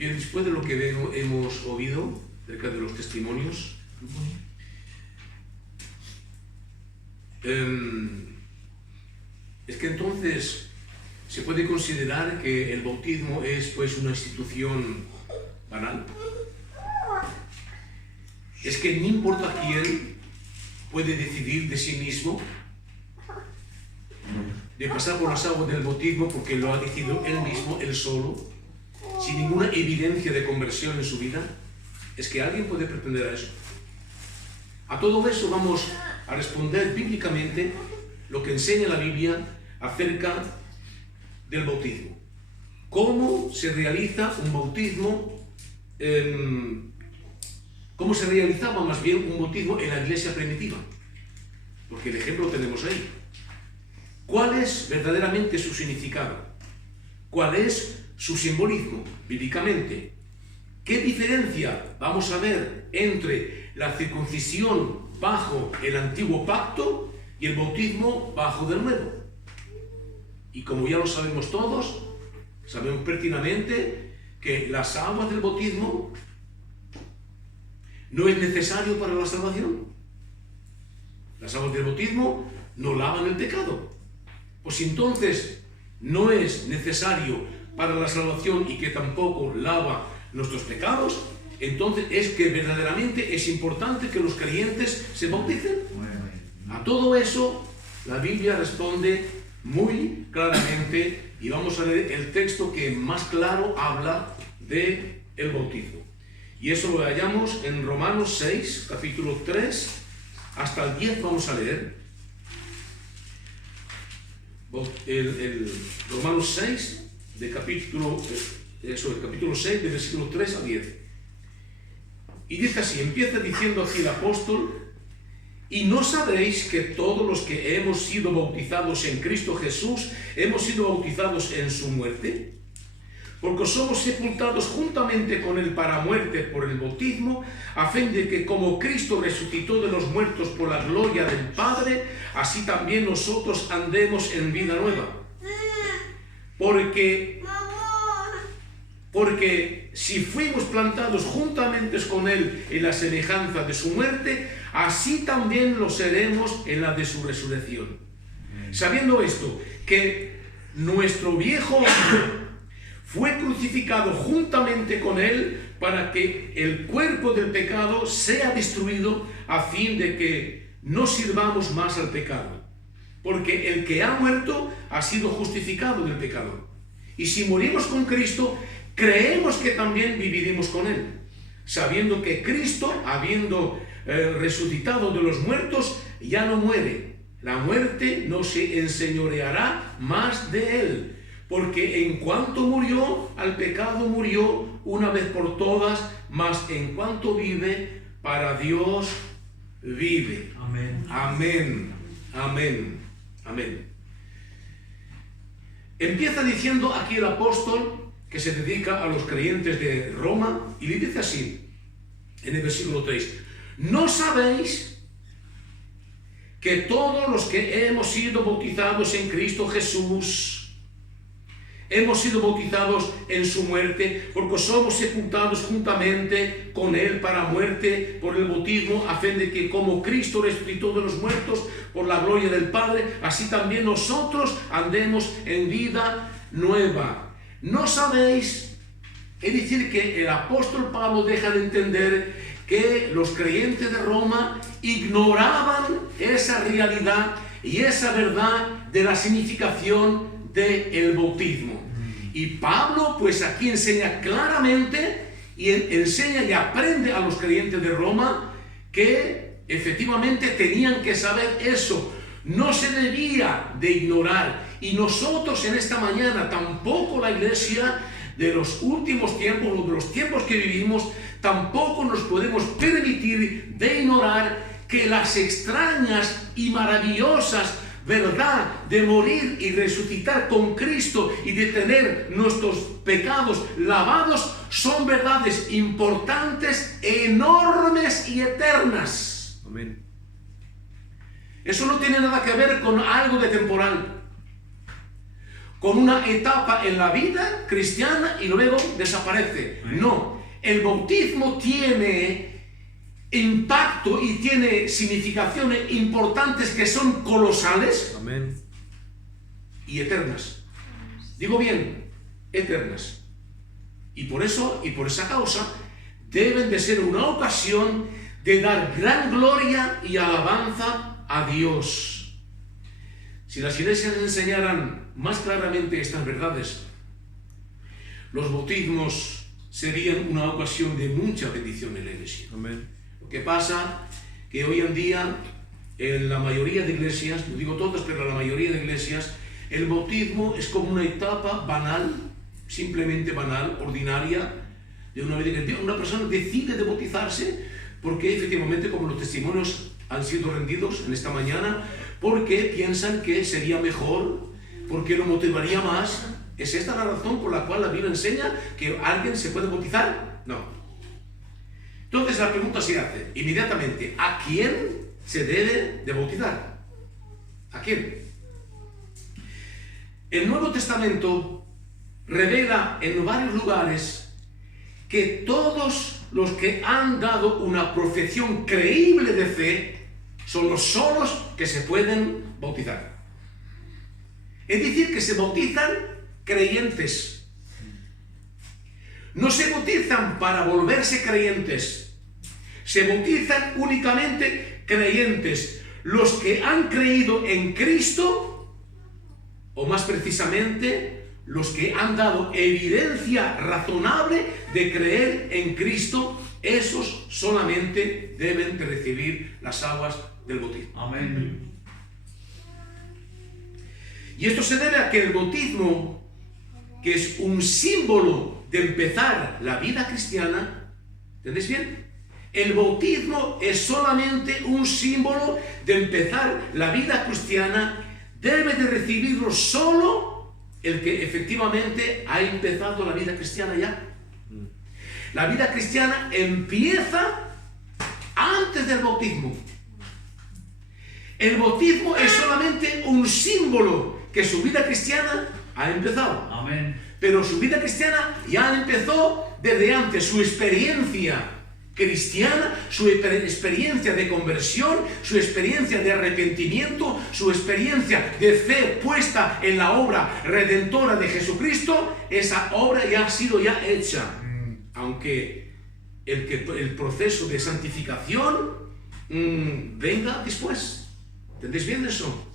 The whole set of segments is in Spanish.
Bien, después de lo que hemos oído acerca de los testimonios, es que entonces se puede considerar que el bautismo es pues una institución banal. Es que no importa quién puede decidir de sí mismo de pasar por las aguas del bautismo porque lo ha decidido él mismo, él solo, sin ninguna evidencia de conversión en su vida. Es que alguien puede pretender a eso. A todo eso vamos a responder bíblicamente lo que enseña la Biblia acerca del bautismo. ¿Cómo se realiza un bautismo? ¿Cómo se realizaba más bien un bautismo en la iglesia primitiva? Porque el ejemplo lo tenemos ahí. ¿Cuál es verdaderamente su significado? ¿Cuál es su simbolismo bíblicamente? ¿Qué diferencia vamos a ver entre la circuncisión bajo el antiguo pacto y el bautismo bajo del nuevo? Y como ya lo sabemos todos, sabemos pertinentemente que las aguas del bautismo no es necesario para la salvación. Las aguas del bautismo no lavan el pecado. Pues entonces no es necesario para la salvación y que tampoco lava nuestros pecados, entonces es que verdaderamente es importante que los creyentes se bauticen. A todo eso la Biblia responde muy claramente y vamos a leer el texto que más claro habla de el bautismo. Y eso lo hallamos en Romanos 6, capítulo 3, hasta el 10 vamos a leer. El Romanos 6, del capítulo 6, de versículo 3 a 10. Y dice así, empieza diciendo aquí el apóstol: ¿y no sabéis que todos los que hemos sido bautizados en Cristo Jesús, hemos sido bautizados en su muerte? Porque somos sepultados juntamente con él para muerte por el bautismo, a fin de que como Cristo resucitó de los muertos por la gloria del Padre, así también nosotros andemos en vida nueva. Porque si fuimos plantados juntamente con él en la semejanza de su muerte, así también lo seremos en la de su resurrección. Sabiendo esto, que nuestro viejo hombre fue crucificado juntamente con él para que el cuerpo del pecado sea destruido, a fin de que no sirvamos más al pecado. Porque el que ha muerto ha sido justificado del pecado. Y si morimos con Cristo, creemos que también viviremos con él, sabiendo que Cristo, habiendo resucitado de los muertos, ya no muere. La muerte no se enseñoreará más de él. Porque en cuanto murió, al pecado murió una vez por todas, mas en cuanto vive, para Dios vive. Amén. Amén. Amén. Amén. Empieza diciendo aquí el apóstol que se dedica a los creyentes de Roma y le dice así, en el versículo 3, ¿no sabéis que todos los que hemos sido bautizados en Cristo Jesús, hemos sido bautizados en su muerte, porque somos sepultados juntamente con él para muerte por el bautismo, a fin de que como Cristo resucitó de los muertos por la gloria del Padre, así también nosotros andemos en vida nueva? ¿No sabéis? Es decir, que el apóstol Pablo deja de entender que los creyentes de Roma ignoraban esa realidad y esa verdad de la significación del bautismo. Y Pablo pues aquí enseña claramente y enseña y aprende a los creyentes de Roma que efectivamente tenían que saber eso. No se debía de ignorar. Y nosotros en esta mañana, tampoco la iglesia de los últimos tiempos o de los tiempos que vivimos, tampoco nos podemos permitir de ignorar que las extrañas y maravillosas verdad de morir y resucitar con Cristo y de tener nuestros pecados lavados son verdades importantes, enormes y eternas. Amén. Eso no tiene nada que ver con algo de temporal. con una etapa en la vida cristiana y luego desaparece. No, el bautismo tiene impacto y tiene significaciones importantes que son colosales. Amén. Y eternas. Digo bien, eternas. Y por eso, y por esa causa, deben de ser una ocasión de dar gran gloria y alabanza a Dios. Si las iglesias enseñaran más claramente estas verdades, los bautismos serían una ocasión de mucha bendición en la iglesia. Amén. Lo que pasa que hoy en día, en la mayoría de iglesias, no digo todas, pero en la mayoría de iglesias, el bautismo es como una etapa banal, simplemente banal, ordinaria, de una vida que una persona decide de bautizarse porque efectivamente, como los testimonios han sido rendidos en esta mañana, porque piensan que sería mejor, porque lo motivaría más. ¿Es esta la razón por la cual la Biblia enseña que alguien se puede bautizar? No. Entonces la pregunta se hace inmediatamente: ¿a quién se debe de bautizar? ¿A quién? El Nuevo Testamento revela en varios lugares que todos los que han dado una profesión creíble de fe son los solos que se pueden bautizar. Es decir, que se bautizan creyentes. No se bautizan para volverse creyentes. Se bautizan únicamente creyentes. Los que han creído en Cristo, o más precisamente, los que han dado evidencia razonable de creer en Cristo, esos solamente deben de recibir las aguas del bautismo. Amén. Y esto se debe a que el bautismo, que es un símbolo de empezar la vida cristiana, ¿entendéis bien? El bautismo es solamente un símbolo de empezar la vida cristiana. Debe de recibirlo solo el que efectivamente ha empezado la vida cristiana ya. La vida cristiana empieza antes del bautismo. El bautismo es solamente un símbolo que su vida cristiana ha empezado. Amén. Pero su vida cristiana ya empezó desde antes. Su experiencia cristiana, su experiencia de conversión, su experiencia de arrepentimiento, su experiencia de fe puesta en la obra redentora de Jesucristo, esa obra ya ha sido ya hecha. Aunque el proceso de santificación venga después. ¿Entendéis bien eso?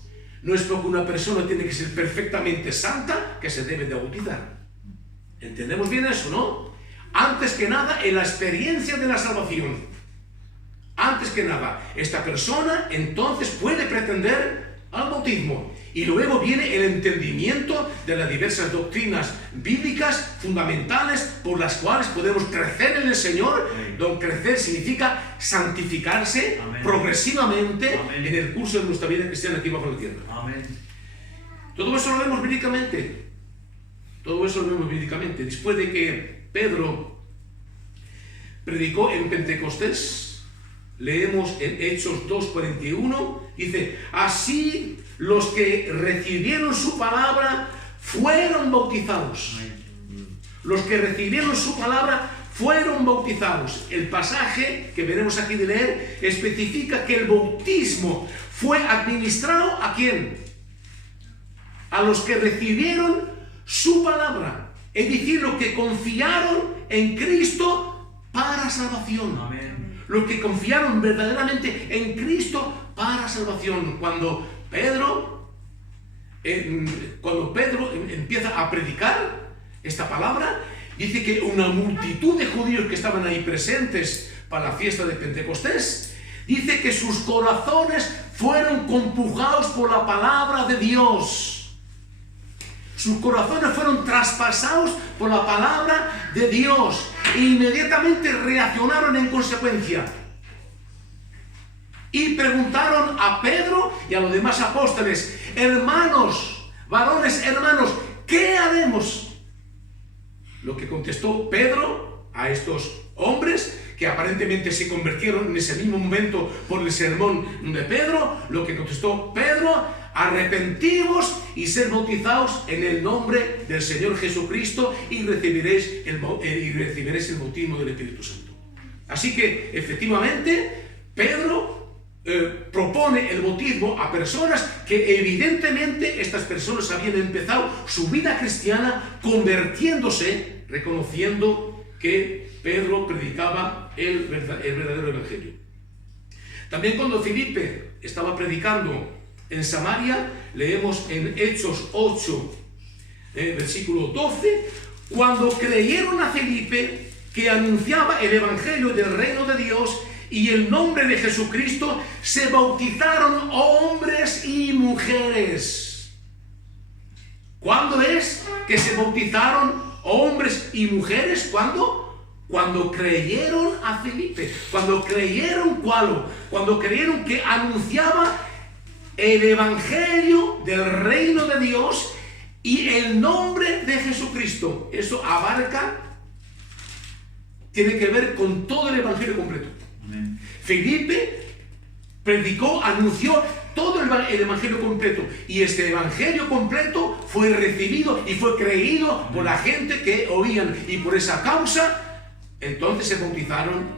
No es porque una persona tiene que ser perfectamente santa que se debe de bautizar. ¿Entendemos bien eso, no? Antes que nada, en la experiencia de la salvación. Antes que nada, esta persona entonces puede pretender al bautismo. Y luego viene el entendimiento de las diversas doctrinas bíblicas fundamentales por las cuales podemos crecer en el Señor. Don crecer significa santificarse. Amén. Progresivamente. Amén. En el curso de nuestra vida cristiana aquí bajo la tierra. Amén. Todo eso lo vemos bíblicamente. Todo eso lo vemos bíblicamente. Después de que Pedro predicó en Pentecostés, leemos en Hechos 2:41, dice: así los que recibieron su palabra fueron bautizados. Los que recibieron su palabra fueron bautizados. El pasaje que veremos aquí de leer especifica que el bautismo fue administrado ¿a quién? A los que recibieron su palabra. Es decir, los que confiaron en Cristo para salvación. Amén. Los que confiaron verdaderamente en Cristo para salvación. Cuando Pedro empieza a predicar esta palabra, dice que una multitud de judíos que estaban ahí presentes para la fiesta de Pentecostés, dice que sus corazones fueron compujados por la palabra de Dios. Sus corazones fueron traspasados por la palabra de Dios e inmediatamente reaccionaron en consecuencia. Y preguntaron a Pedro y a los demás apóstoles: hermanos, varones, hermanos, ¿qué haremos? Lo que contestó Pedro a estos hombres que aparentemente se convirtieron en ese mismo momento por el sermón de Pedro, lo que contestó Pedro: arrepentíos y sed bautizados en el nombre del Señor Jesucristo y recibiréis el bautismo del Espíritu Santo. Así que efectivamente Pedro propone el bautismo a personas que evidentemente estas personas habían empezado su vida cristiana convirtiéndose, reconociendo que Pedro predicaba el verdadero evangelio. También cuando Felipe estaba predicando en Samaria, leemos en Hechos 8, versículo 12, cuando creyeron a Felipe, que anunciaba el evangelio del reino de Dios y el nombre de Jesucristo, se bautizaron hombres y mujeres. ¿Cuándo es que se bautizaron hombres y mujeres? ¿Cuándo? Cuando creyeron a Felipe. Cuando creyeron, ¿cuál? Cuando creyeron que anunciaba el evangelio del reino de Dios y el nombre de Jesucristo. Eso abarca, tiene que ver con todo el evangelio completo. Amén. Felipe predicó, anunció todo el evangelio completo, y este evangelio completo fue recibido y fue creído por la gente que oían, y por esa causa entonces se bautizaron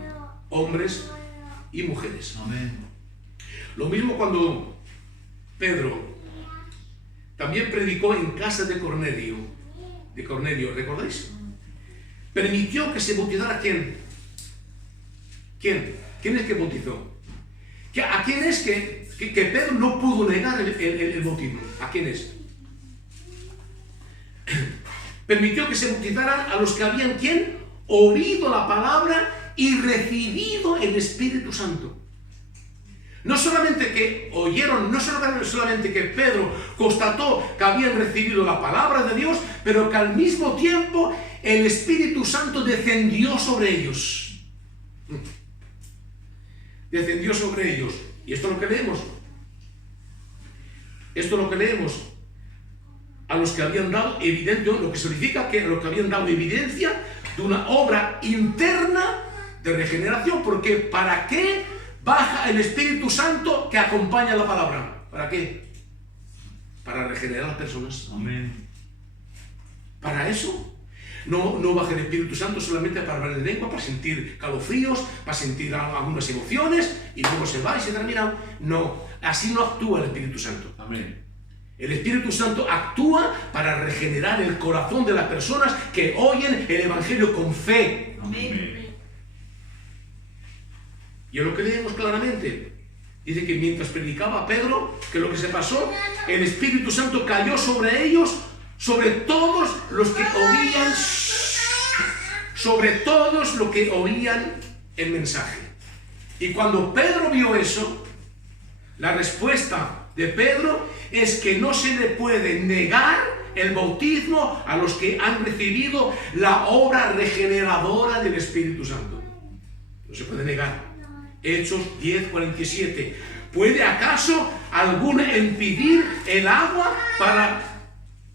hombres y mujeres. Amén. Lo mismo cuando Pedro también predicó en casa de Cornelio, ¿recordáis? Permitió que se bautizara ¿quién? ¿Quién es que bautizó? ¿A quién es que Pedro no pudo negar el bautismo? ¿A quién es? Permitió que se bautizaran a los que habían ¿quién? Oído la palabra y recibido el Espíritu Santo. No solamente que oyeron, no solamente que Pedro constató que habían recibido la palabra de Dios, pero que al mismo tiempo el Espíritu Santo descendió sobre ellos. Descendió sobre ellos. Y esto es lo que leemos. Esto es lo que leemos. A los que habían dado evidencia, lo que significa que a los que habían dado evidencia de una obra interna de regeneración. Porque ¿para qué baja el Espíritu Santo que acompaña la palabra? ¿Para qué? Para regenerar a las personas. Amén. Para eso. No baja el Espíritu Santo solamente para hablar en lengua, para sentir calofríos, para sentir algunas emociones y luego se va y se termina. No, así no actúa el Espíritu Santo. Amén. El Espíritu Santo actúa para regenerar el corazón de las personas que oyen el Evangelio con fe. Amén. Y es lo que leemos claramente. Dice que mientras predicaba Pedro, que lo que se pasó, el Espíritu Santo cayó sobre ellos, sobre todos los que oían, el mensaje. Y cuando Pedro vio eso, la respuesta de Pedro es que no se le puede negar el bautismo a los que han recibido la obra regeneradora del Espíritu Santo. No se puede negar. Hechos 10:47. ¿Puede acaso alguno impedir el agua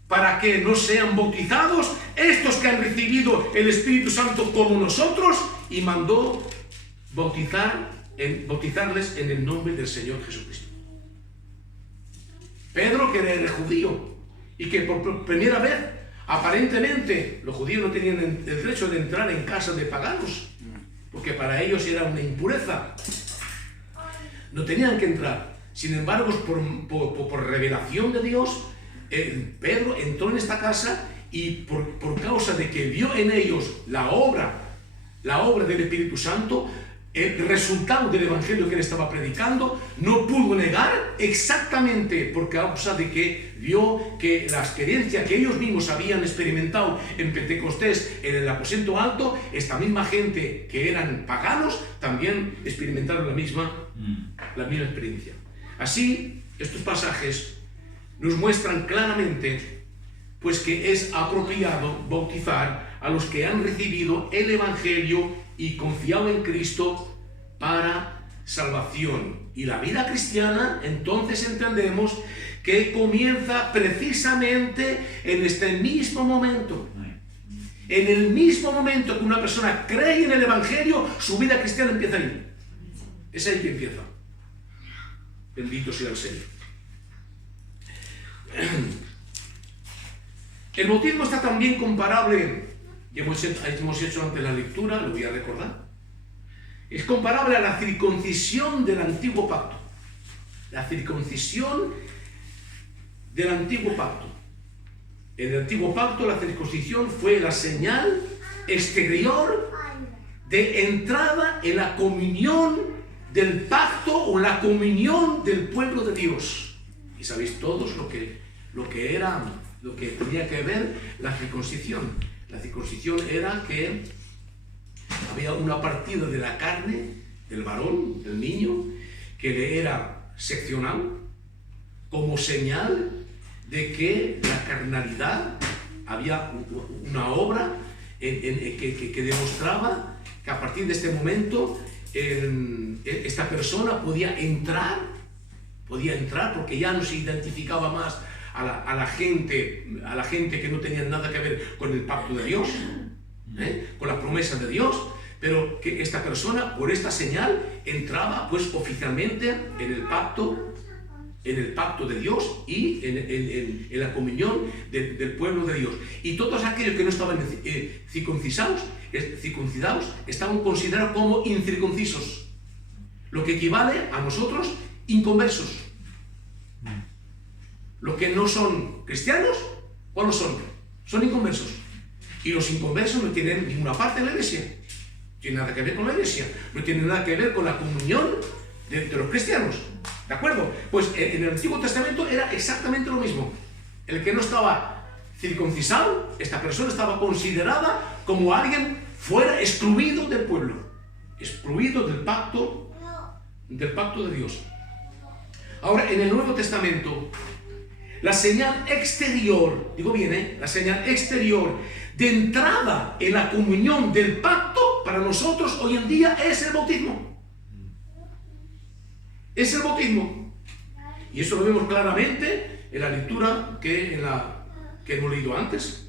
para que no sean bautizados estos que han recibido el Espíritu Santo como nosotros? Y mandó bautizarles en el nombre del Señor Jesucristo. Pedro, que era judío y que por primera vez aparentemente los judíos no tenían el derecho de entrar en casas de paganos, porque para ellos era una impureza, no tenían que entrar. Sin embargo, por revelación de Dios, Pedro entró en esta casa y por causa de que vio en ellos la obra del Espíritu Santo, el resultado del evangelio que él estaba predicando, no pudo negar, exactamente por causa de que vio que las creencias que ellos mismos habían experimentado en Pentecostés, en el aposento alto, esta misma gente que eran paganos también experimentaron la misma experiencia. Así, estos pasajes nos muestran claramente pues que es apropiado bautizar a los que han recibido el evangelio y confiado en Cristo para salvación. Y la vida cristiana, entonces entendemos que comienza precisamente en este mismo momento. En el mismo momento que una persona cree en el Evangelio, su vida cristiana empieza ahí. Es ahí que empieza. Bendito sea el Señor. El bautismo está también comparable, ya hemos hecho antes la lectura, lo voy a recordar. Es comparable a la circuncisión del antiguo pacto. La circuncisión del antiguo pacto. En el antiguo pacto la circuncisión fue la señal exterior de entrada en la comunión del pacto o la comunión del pueblo de Dios. Y sabéis todos lo que tenía que ver la circuncisión. La circuncisión era que había una partida de la carne del varón, del niño, que le era seccionado como señal de que la carnalidad, había una obra que demostraba que a partir de este momento esta persona podía entrar porque ya no se identificaba más a la gente que no tenía nada que ver con el pacto de Dios, con la promesa de Dios, pero que esta persona por esta señal entraba pues oficialmente en el pacto de Dios y en la comunión del pueblo de Dios. Y todos aquellos que no estaban circuncidados estaban considerados como incircuncisos, lo que equivale a nosotros inconversos. Los que no son cristianos, ¿o lo son? Son inconversos. Y los inconversos no tienen ninguna parte en la iglesia. No tienen nada que ver con la iglesia. No tienen nada que ver con la comunión de los cristianos. ¿De acuerdo? Pues en el Antiguo Testamento era exactamente lo mismo. El que no estaba circuncisado, esta persona estaba considerada como alguien fuera excluido del pueblo, excluido del pacto de Dios. Ahora, en el Nuevo Testamento, la señal exterior, digo bien, la señal exterior de entrada en la comunión del pacto para nosotros hoy en día es el bautismo. Es el bautismo. Y eso lo vemos claramente en la lectura que hemos leído antes.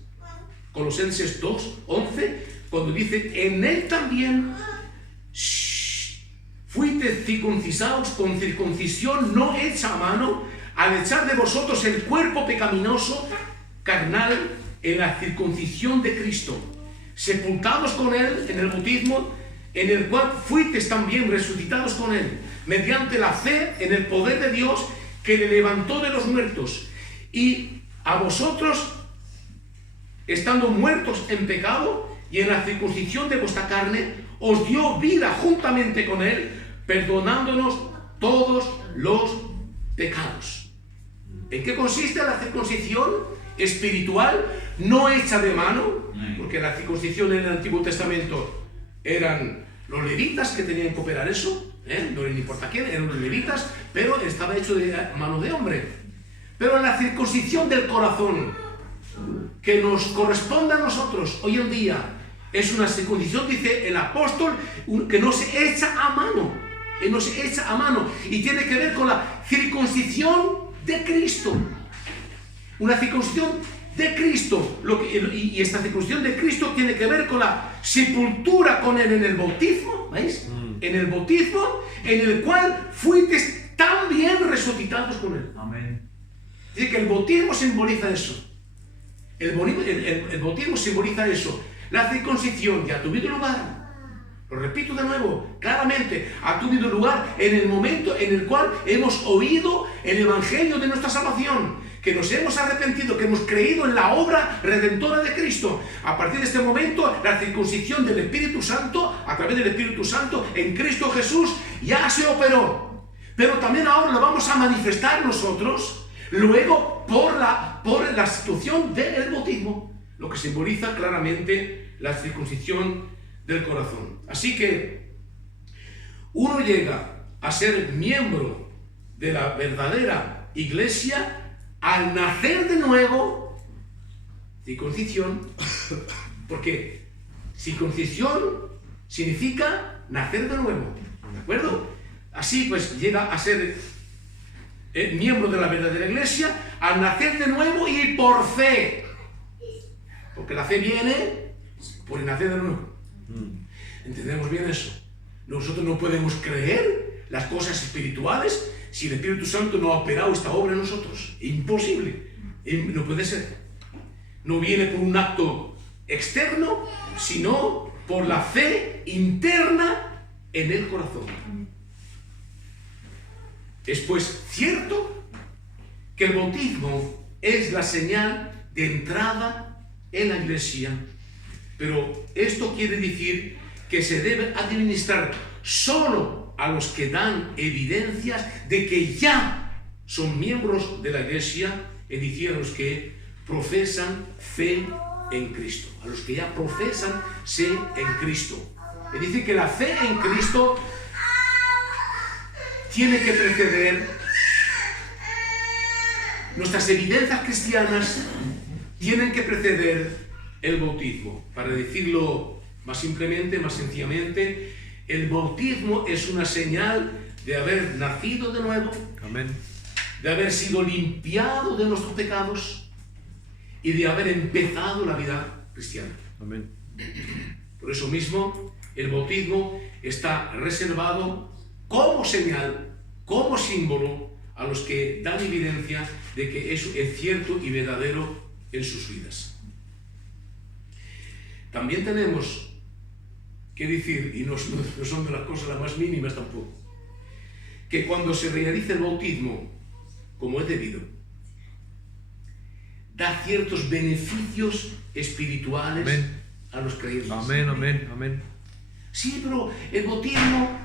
Colosenses 2:11, cuando dice: en él también fuiste circuncidados con circuncisión no hecha a mano, al echar de vosotros el cuerpo pecaminoso carnal en la circuncisión de Cristo, sepultados con él en el bautismo, en el cual fuisteis también resucitados con él, mediante la fe en el poder de Dios que le levantó de los muertos, y a vosotros, estando muertos en pecado y en la circuncisión de vuestra carne, os dio vida juntamente con él, perdonándonos todos los pecados. ¿En qué consiste la circuncisión espiritual no hecha de mano? Porque la circuncisión en el Antiguo Testamento eran los levitas que tenían que operar eso, no le importa quién, eran los levitas, pero estaba hecho de mano de hombre. Pero la circuncisión del corazón, que nos corresponde a nosotros hoy en día, es una circuncisión, dice el apóstol, que no se echa a mano, y tiene que ver con la circuncisión de Cristo. Una circuncisión de Cristo. Y esta circuncisión de Cristo tiene que ver con la sepultura con él en el bautismo, ¿veis? En el bautismo, en el cual fuisteis también resucitados con él. Amén. Dice que el bautismo simboliza eso. El bautismo simboliza eso. La circuncisión ya ha tenido lugar. Lo repito de nuevo, claramente, ha tenido lugar en el momento en el cual hemos oído el Evangelio de nuestra salvación, que nos hemos arrepentido, que hemos creído en la obra redentora de Cristo. A partir de este momento, la circuncisión del Espíritu Santo, a través del Espíritu Santo, en Cristo Jesús, ya se operó. Pero también ahora lo vamos a manifestar nosotros, luego por la situación del bautismo, lo que simboliza claramente la circuncisión del corazón. Así que uno llega a ser miembro de la verdadera iglesia al nacer de nuevo. Circuncisión, porque circuncisión significa nacer de nuevo, ¿de acuerdo? Así pues llega a ser miembro de la verdadera iglesia al nacer de nuevo y por fe, porque la fe viene por nacer de nuevo. ¿Entendemos bien eso? Nosotros no podemos creer las cosas espirituales si el Espíritu Santo no ha operado esta obra en nosotros. Imposible. No puede ser. No viene por un acto externo, sino por la fe interna en el corazón. Es pues cierto que el bautismo es la señal de entrada en la iglesia, pero esto quiere decir que se debe administrar solo a los que dan evidencias de que ya son miembros de la iglesia, es decir, a los que profesan fe en Cristo, a los que ya profesan fe en Cristo. Es decir, que la fe en Cristo tiene que preceder nuestras evidencias cristianas, tienen que preceder el bautismo. Para decirlo más simplemente, más sencillamente, el bautismo es una señal de haber nacido de nuevo, Amén. de haber sido limpiado de nuestros pecados y de haber empezado la vida cristiana. Amén. Por eso mismo, el bautismo está reservado como señal, como símbolo, a los que dan evidencia de que eso es cierto y verdadero en sus vidas. También tenemos que decir, y no son de las cosas las más mínimas tampoco, que cuando se realiza el bautismo como es debido, da ciertos beneficios espirituales. Amén. A los creyentes. Amén, amén, amén. Sí, pero el bautismo,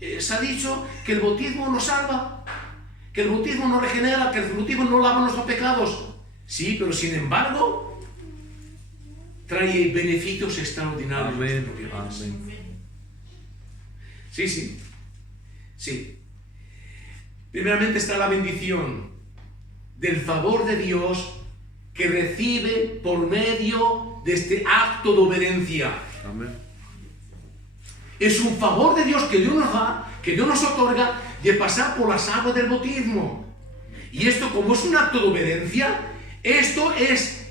se ha dicho que el bautismo nos salva, que el bautismo nos regenera, que el bautismo no lava nuestros pecados. Sí, pero sin embargo, trae beneficios extraordinarios. Amén, amén. Sí, sí, sí. Primeramente está la bendición del favor de Dios que recibe por medio de este acto de obediencia. Amén. Es un favor de Dios que Dios nos da, que Dios nos otorga, de pasar por las aguas del bautismo. Y esto, como es un acto de obediencia, esto es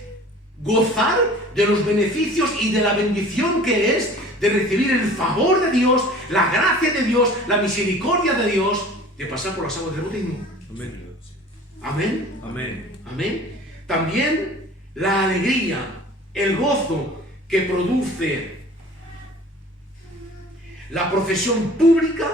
gozar de los beneficios y de la bendición que es de recibir el favor de Dios, la gracia de Dios, la misericordia de Dios, de pasar por las aguas del bautismo. Amén. Amén. Amén. Amén. También la alegría, el gozo que produce la profesión pública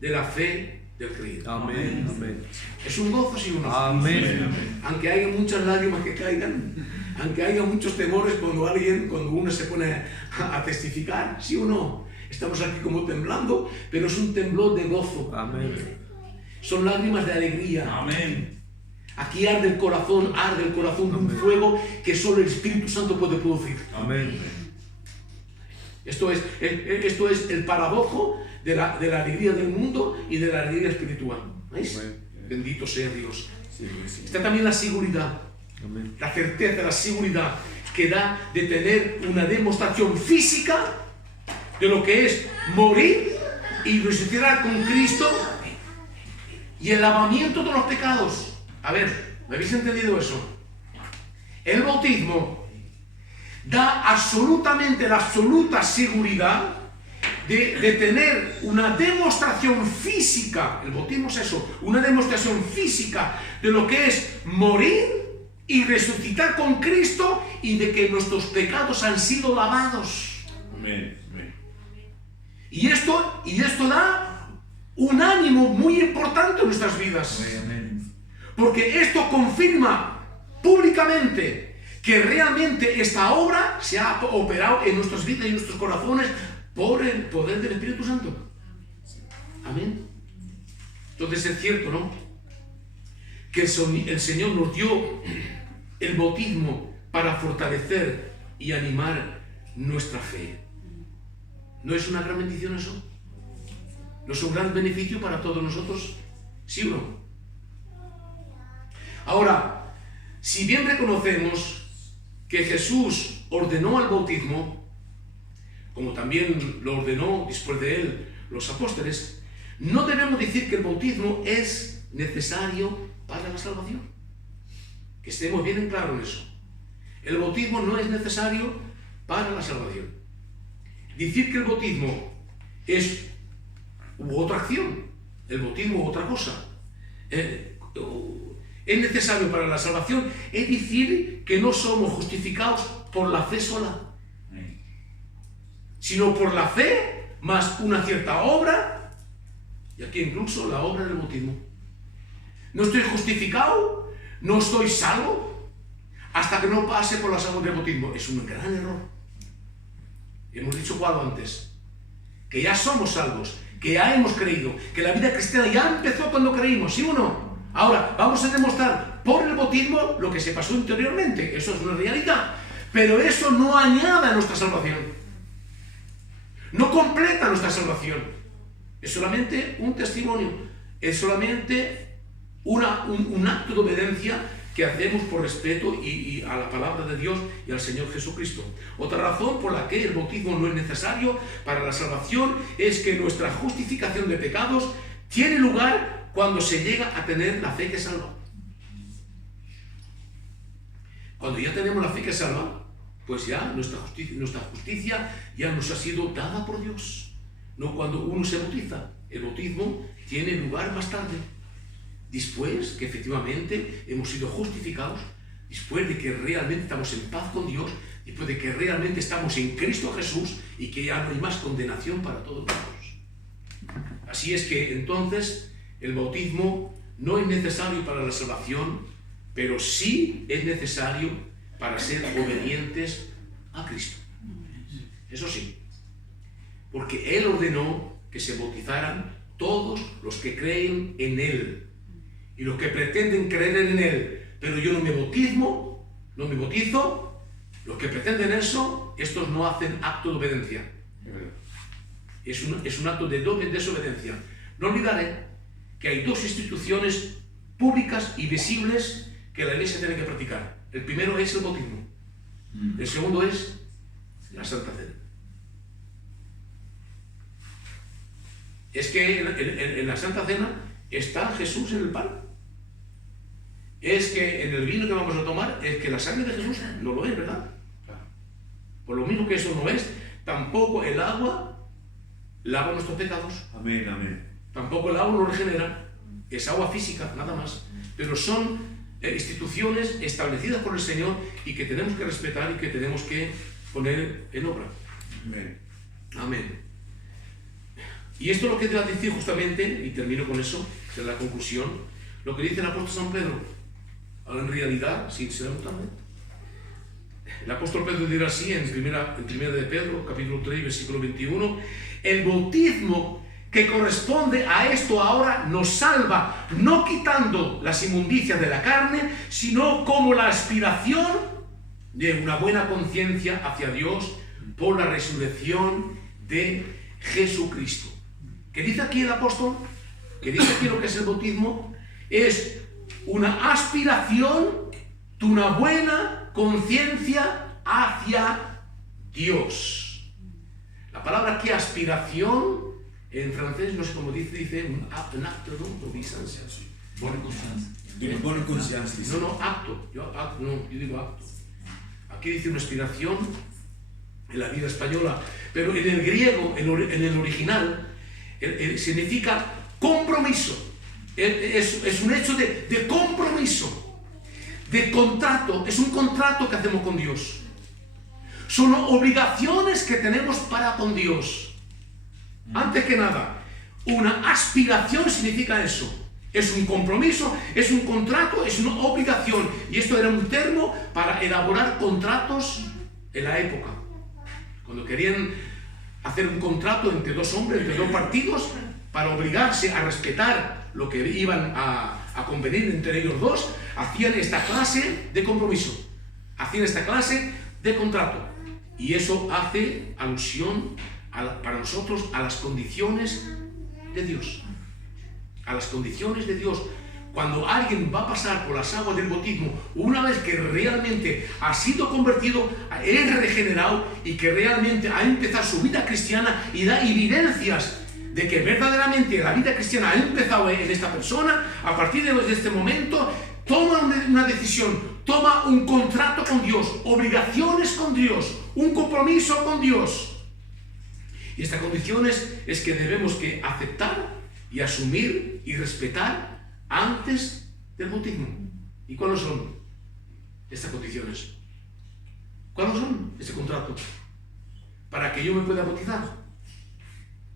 de la fe del creyente. Amén. Amén. Es un gozo, sí o no. Amén. Aunque haya muchas lágrimas que caigan, aunque haya muchos temores cuando uno se pone a testificar, sí o no. Estamos aquí como temblando, pero es un temblor de gozo. Amén. Son lágrimas de alegría. Amén. Aquí arde el corazón de un fuego que solo el Espíritu Santo puede producir. Amén. Esto es el paradojo de la alegría del mundo y de la alegría espiritual. ¿Veis? Amén. Bendito sea Dios. Sí, sí. Está también la seguridad, Amén. la certeza, la seguridad que da de tener una demostración física de lo que es morir y resucitar con Cristo y el lavamiento de los pecados. A ver, ¿me habéis entendido eso? El bautismo da absolutamente la absoluta seguridad de tener una demostración física. El bautismo es eso, una demostración física de lo que es morir y resucitar con Cristo y de que nuestros pecados han sido lavados. Amén. Amén. Y esto da un ánimo muy importante en nuestras vidas. Amén. Porque esto confirma públicamente que realmente esta obra se ha operado en nuestras vidas y en nuestros corazones por el poder del Espíritu Santo. Amén. Entonces es cierto, ¿no? Que el Señor nos dio el bautismo para fortalecer y animar nuestra fe. ¿No es una gran bendición eso? ¿No es un gran beneficio para todos nosotros? ¿Sí o no? Ahora, si bien reconocemos que Jesús ordenó el bautismo, como también lo ordenó después de él los apóstoles, no debemos decir que el bautismo es necesario para la salvación. Que estemos bien en claro en eso. El bautismo no es necesario para la salvación. Decir que el bautismo es otra acción, el bautismo otra cosa, es necesario para la salvación, es decir que no somos justificados por la fe sola, sino por la fe más una cierta obra, y aquí incluso la obra del bautismo. No estoy justificado, no estoy salvo, hasta que no pase por las aguas del bautismo. Es un gran error. Hemos dicho cuando antes, que ya somos salvos, que ya hemos creído, que la vida cristiana ya empezó cuando creímos, ¿sí o no? Ahora, vamos a demostrar por el bautismo lo que se pasó interiormente. Eso es una realidad. Pero eso no añade a nuestra salvación. No completa nuestra salvación. Es solamente un testimonio. Es solamente un acto de obediencia que hacemos por respeto y a la palabra de Dios y al Señor Jesucristo. Otra razón por la que el bautismo no es necesario para la salvación es que nuestra justificación de pecados tiene lugar cuando se llega a tener la fe que salva. Cuando ya tenemos la fe que salva, pues ya nuestra justicia ya nos ha sido dada por Dios. No cuando uno se bautiza. El bautismo tiene lugar más tarde, después que efectivamente hemos sido justificados, después de que realmente estamos en paz con Dios, después de que realmente estamos en Cristo Jesús y que ya no hay más condenación para todos nosotros. Así es que entonces el bautismo no es necesario para la salvación, pero sí es necesario para ser obedientes a Cristo. Eso sí, porque Él ordenó que se bautizaran todos los que creen en Él y los que pretenden creer en Él, pero yo no me bautizo, los que pretenden eso, estos no hacen acto de obediencia. Es un acto de desobediencia. No olvidaré que hay dos instituciones públicas y visibles que la Iglesia tiene que practicar. El primero es el bautismo. El segundo es la Santa Cena. Es que en la Santa Cena está Jesús en el pan. Es que en el vino que vamos a tomar, es que la sangre de Jesús no lo es, ¿verdad? Por lo mismo que eso no es, tampoco el agua lava nuestros pecados. Amén, amén. Tampoco el agua lo regenera. Es agua física, nada más. Pero son instituciones establecidas por el Señor y que tenemos que respetar y que tenemos que poner en obra. Amén. Amén. Y esto es lo que te va a decir justamente, y termino con eso, que es la conclusión, lo que dice el apóstol San Pedro. Ahora en realidad, sí, será muy tarde. El apóstol Pedro dirá así en primera de Pedro, capítulo 3, versículo 21, el bautismo que corresponde a esto ahora nos salva, no quitando las inmundicias de la carne, sino como la aspiración de una buena conciencia hacia Dios por la resurrección de Jesucristo. ¿Qué dice aquí el apóstol? ¿Qué dice aquí lo que es el bautismo? Es una aspiración de una buena conciencia hacia Dios. La palabra aquí aspiración, en francés, no sé cómo dice un acto, ¿no? Buena conciencia. No, acto. Yo digo acto. Aquí dice una aspiración en la vida española, pero en el griego, en el original, significa compromiso. Es un hecho de compromiso, de contrato. Es un contrato que hacemos con Dios. Son obligaciones que tenemos para con Dios. Antes que nada, una aspiración significa eso. Es un compromiso, es un contrato, es una obligación. Y esto era un término para elaborar contratos en la época. Cuando querían hacer un contrato entre dos hombres, entre dos partidos, para obligarse a respetar lo que iban a convenir entre ellos dos, hacían esta clase de compromiso, hacían esta clase de contrato. Y eso hace alusión para nosotros a las condiciones de Dios. A las condiciones de Dios. Cuando alguien va a pasar por las aguas del bautismo, una vez que realmente ha sido convertido, es regenerado y que realmente ha empezado su vida cristiana y da evidencias de que verdaderamente la vida cristiana ha empezado en esta persona, a partir de este momento toma una decisión, toma un contrato con Dios, obligaciones con Dios, un compromiso con Dios. Y esta condición es que debemos que aceptar y asumir y respetar antes del bautismo. ¿Y cuáles son estas condiciones? ¿Cuáles son este contrato? Para que yo me pueda bautizar: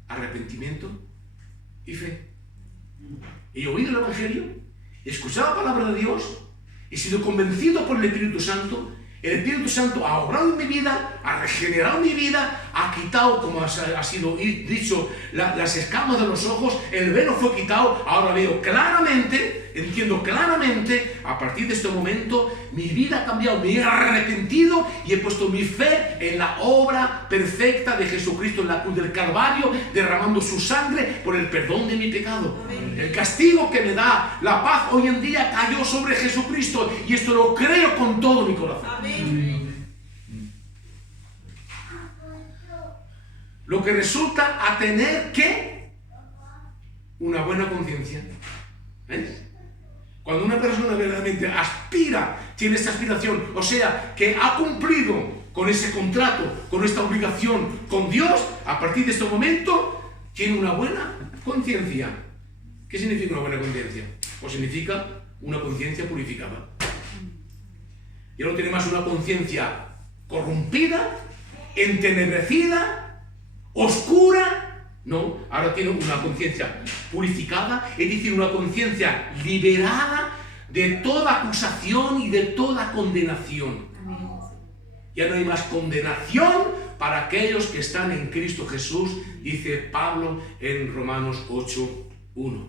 arrepentimiento y fe. He oído el Evangelio, he escuchado la palabra de Dios, he sido convencido por el Espíritu Santo. El Espíritu Santo ha obrado en mi vida, ha regenerado mi vida, ha quitado, como ha sido dicho, las escamas de los ojos, el velo fue quitado. Ahora veo claramente, entiendo claramente. A partir de este momento mi vida ha cambiado, me he arrepentido y he puesto mi fe en la obra perfecta de Jesucristo en la cruz del Calvario, derramando su sangre por el perdón de mi pecado. Amén. El castigo que me da la paz hoy en día cayó sobre Jesucristo, y esto lo creo con todo mi corazón. Amén. Lo que resulta a tener que una buena conciencia. ¿Ves? Cuando una persona verdaderamente aspira, tiene esta aspiración, o sea, que ha cumplido con ese contrato, con esta obligación con Dios, a partir de este momento tiene una buena conciencia. ¿Qué significa una buena conciencia? Pues significa una conciencia purificada. Ya no tiene más una conciencia corrompida, entenebrecida, oscura. No, ahora tiene una conciencia purificada, es decir, una conciencia liberada de toda acusación y de toda condenación. Ya no hay más condenación para aquellos que están en Cristo Jesús, dice Pablo en Romanos 8:1.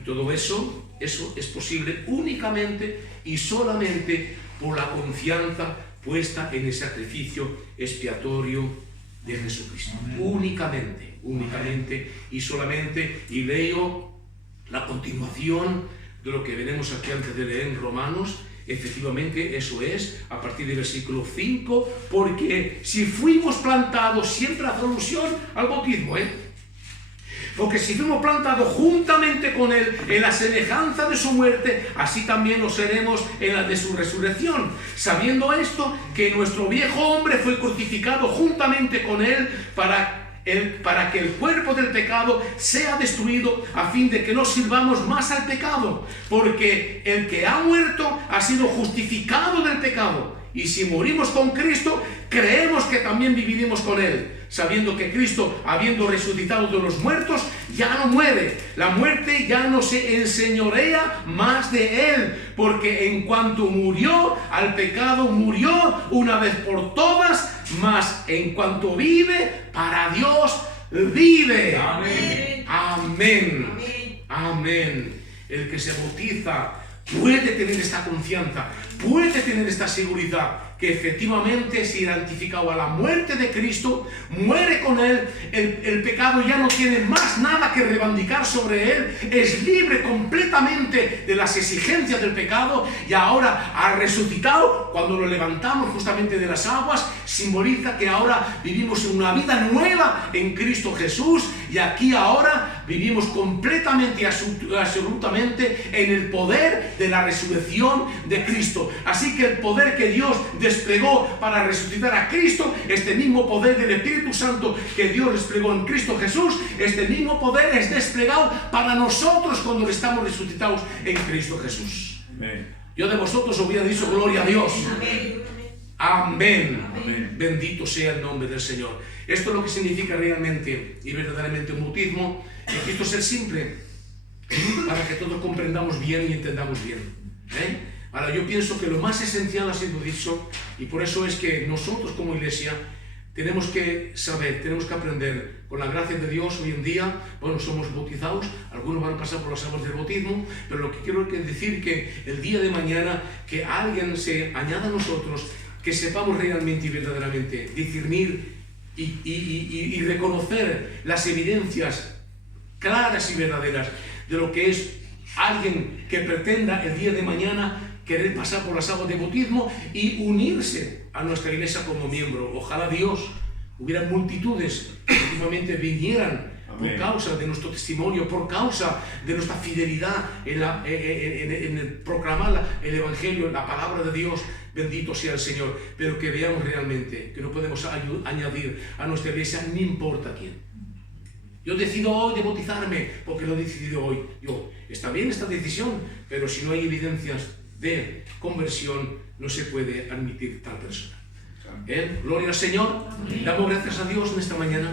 Y todo eso es posible únicamente y solamente por la confianza puesta en el sacrificio expiatorio de Jesucristo. Únicamente y solamente. Y leo la continuación de lo que venimos aquí antes de leer en Romanos. Efectivamente, eso es, a partir del versículo 5, porque si fuimos plantados, siempre hace alusión al bautismo, porque si fuimos plantados juntamente con Él en la semejanza de su muerte, así también lo seremos en la de su resurrección. Sabiendo esto, que nuestro viejo hombre fue crucificado juntamente con Él para que el cuerpo del pecado sea destruido, a fin de que no sirvamos más al pecado. Porque el que ha muerto ha sido justificado del pecado. Y si morimos con Cristo, creemos que también viviremos con Él, sabiendo que Cristo, habiendo resucitado de los muertos, ya no muere. La muerte ya no se enseñorea más de Él, porque en cuanto murió al pecado, murió una vez por todas, mas en cuanto vive, para Dios vive. Amén. Amén. Amén. El que se bautiza puede tener esta confianza, puede tener esta seguridad, que efectivamente se ha identificado a la muerte de Cristo, muere con Él, el pecado ya no tiene más nada que reivindicar sobre Él, es libre completamente de las exigencias del pecado, y ahora ha resucitado. Cuando lo levantamos justamente de las aguas, simboliza que ahora vivimos en una vida nueva en Cristo Jesús, y aquí ahora vivimos completamente y absolutamente en el poder de la resurrección de Cristo. Así que el poder que Dios desplegó para resucitar a Cristo, este mismo poder del Espíritu Santo que Dios desplegó en Cristo Jesús, este mismo poder es desplegado para nosotros cuando estamos resucitados en Cristo Jesús. Amén. Yo de vosotros os hubiera dicho gloria a Dios. Amén. Amén. Amén. Bendito sea el nombre del Señor. Esto es lo que significa realmente y verdaderamente un bautismo. Y esto es el simple, para que todos comprendamos bien y entendamos bien. Ahora, yo pienso que lo más esencial ha sido dicho, y por eso es que nosotros como iglesia tenemos que saber, tenemos que aprender con la gracia de Dios. Hoy en día, bueno, somos bautizados, algunos van a pasar por las aguas del bautismo, pero lo que quiero decir que el día de mañana que alguien se añada a nosotros, que sepamos realmente y verdaderamente discernir y reconocer las evidencias claras y verdaderas de lo que es alguien que pretenda el día de mañana querer pasar por las aguas de bautismo y unirse a nuestra iglesia como miembro. Ojalá Dios hubiera multitudes que últimamente vinieran por causa de nuestro testimonio, por causa de nuestra fidelidad en el proclamar el Evangelio, la palabra de Dios. Bendito sea el Señor, pero que veamos realmente que no podemos añadir a nuestra iglesia ni importa quién. Yo decido hoy de bautizarme porque lo he decidido hoy. Está bien esta decisión, pero si no hay evidencias de conversión, no se puede admitir tal persona. Gloria al Señor. Damos gracias a Dios en esta mañana.